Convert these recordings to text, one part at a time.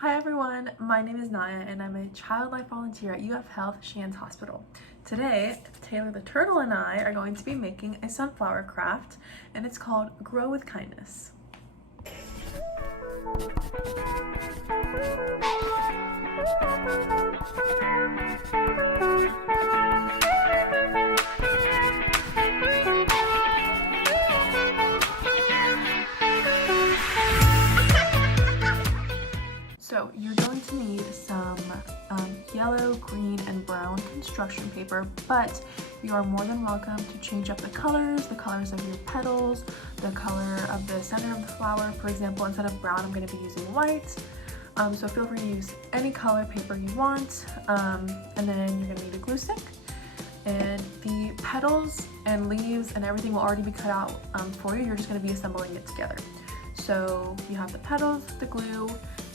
Hi everyone, my name is Naya and I'm a child life volunteer at UF Health Shands Hospital. Today, Taylor the turtle and I are going to be making a sunflower craft and it's called Grow with Kindness. So you're going to need some yellow, green, and brown construction paper, but you are more than welcome to change up the colors of your petals, the color of the center of the flower. For example, instead of brown, I'm going to be using white. So feel free to use any color paper you want. And then you're going to need a glue stick. And the petals and leaves and everything will already be cut out for you. You're just going to be assembling it together. So you have the petals, the glue,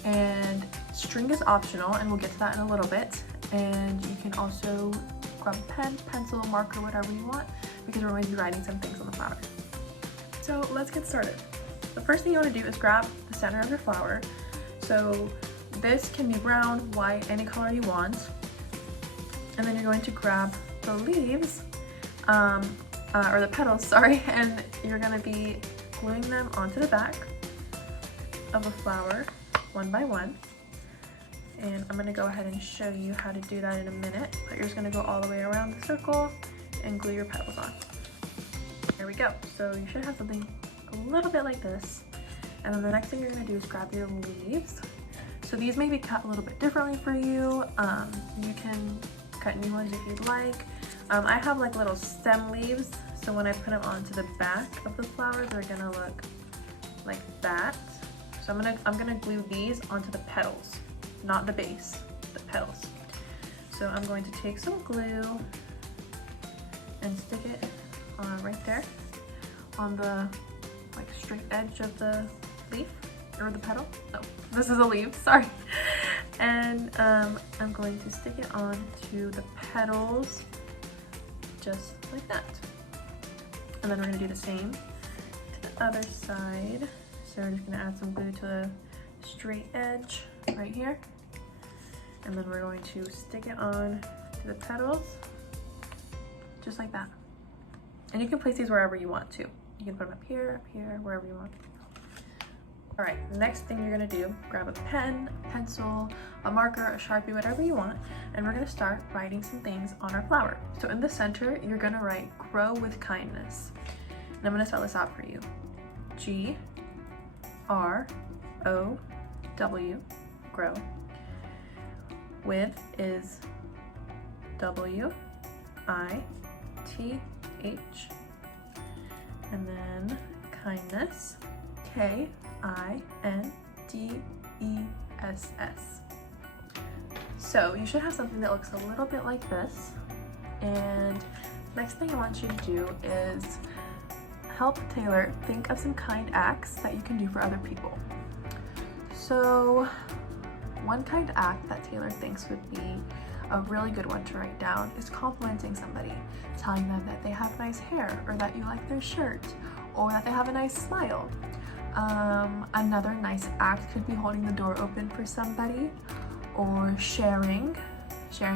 and string is optional, and we'll get to that in a little bit. And you can also grab a pen, pencil, marker, whatever you want, because we're going to be writing some things on the flower. So let's get started. The first thing you want to do is grab the center of your flower. So this can be brown, white, any color you want. And then you're going to grab the leaves, or the petals, sorry, and you're going to be gluing them onto the back of the flower one by one. And I'm going to go ahead and show you how to do that in a minute, but you're just going to go all the way around the circle and glue your petals on. There we go. So you should have something a little bit like this. And then the next thing you're going to do is grab your leaves. So these may be cut a little bit differently for you. You can cut new ones if you'd like. I have like little stem leaves, so when I put them onto the back of the flower, they're gonna look like that. So I'm gonna glue these onto the petals, not the base, the petals. So I'm going to take some glue and stick it right there on the like straight edge of the leaf or the petal. No, this is a leaf, sorry. And I'm going to stick it onto the petals just like that. And then we're going to do the same to the other side. So we're just going to add some glue to the straight edge right here. And then we're going to stick it on to the petals just like that. And you can place these wherever you want to. You can put them up here, wherever you want. All right, next thing you're gonna do, grab a pen, pencil, a marker, a Sharpie, whatever you want, and we're gonna start writing some things on our flower. So in the center, you're gonna write Grow with Kindness. And I'm gonna spell this out for you. G-R-O-W, grow. With is W-I-T-H. And then kindness, K-I-N-D-E-S-S. So you should have something that looks a little bit like this. And next thing I want you to do is help Taylor think of some kind acts that you can do for other people. So one kind act that Taylor thinks would be a really good one to write down is complimenting somebody, telling them that they have nice hair, or that you like their shirt, or that they have a nice smile. Another nice act could be holding the door open for somebody, or sharing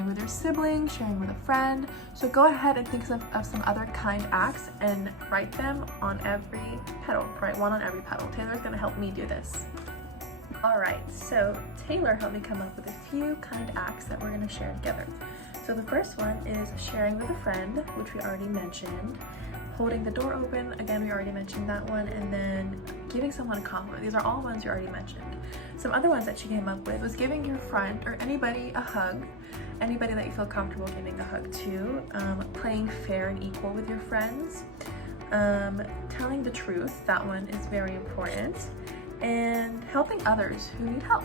with your sibling, sharing with a friend. So go ahead and think of some other kind acts and write them on every petal. Write one on every petal. Taylor's gonna help me do this. All right, so Taylor helped me come up with a few kind acts that we're gonna share together. So the first one is sharing with a friend, which we already mentioned. Holding the door open, again, we already mentioned that one. And then giving someone a compliment. These are all ones you already mentioned. Some other ones that she came up with was giving your friend or anybody a hug, anybody that you feel comfortable giving a hug to, playing fair and equal with your friends, telling the truth, that one is very important, and helping others who need help.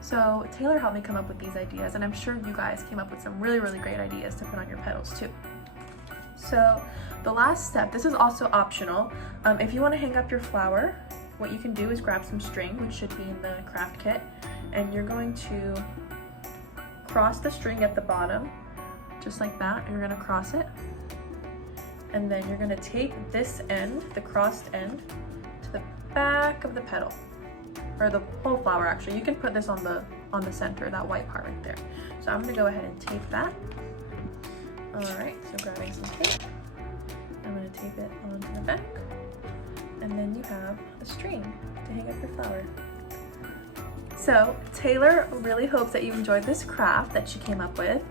So Taylor helped me come up with these ideas, and I'm sure you guys came up with some really, really great ideas to put on your petals too. So the last step, this is also optional. If you want to hang up your flower, what you can do is grab some string, which should be in the craft kit, and you're going to cross the string at the bottom, just like that, and you're going to cross it. And then you're going to take this end, the crossed end, to the back of the petal. or the whole flower actually. You can put this on the center, that white part right there. So I'm gonna go ahead and tape that. All right, so grabbing some tape, I'm gonna tape it onto the back, and then you have a string to hang up your flower. So Taylor really hopes that you enjoyed this craft that she came up with,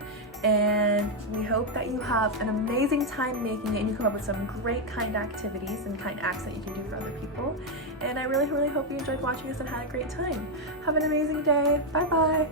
and we hope that you have an amazing time making it and you come up with some great kind activities and kind acts that you can do for other people. And I really, really hope you enjoyed watching this and had a great time. Have an amazing day. Bye bye.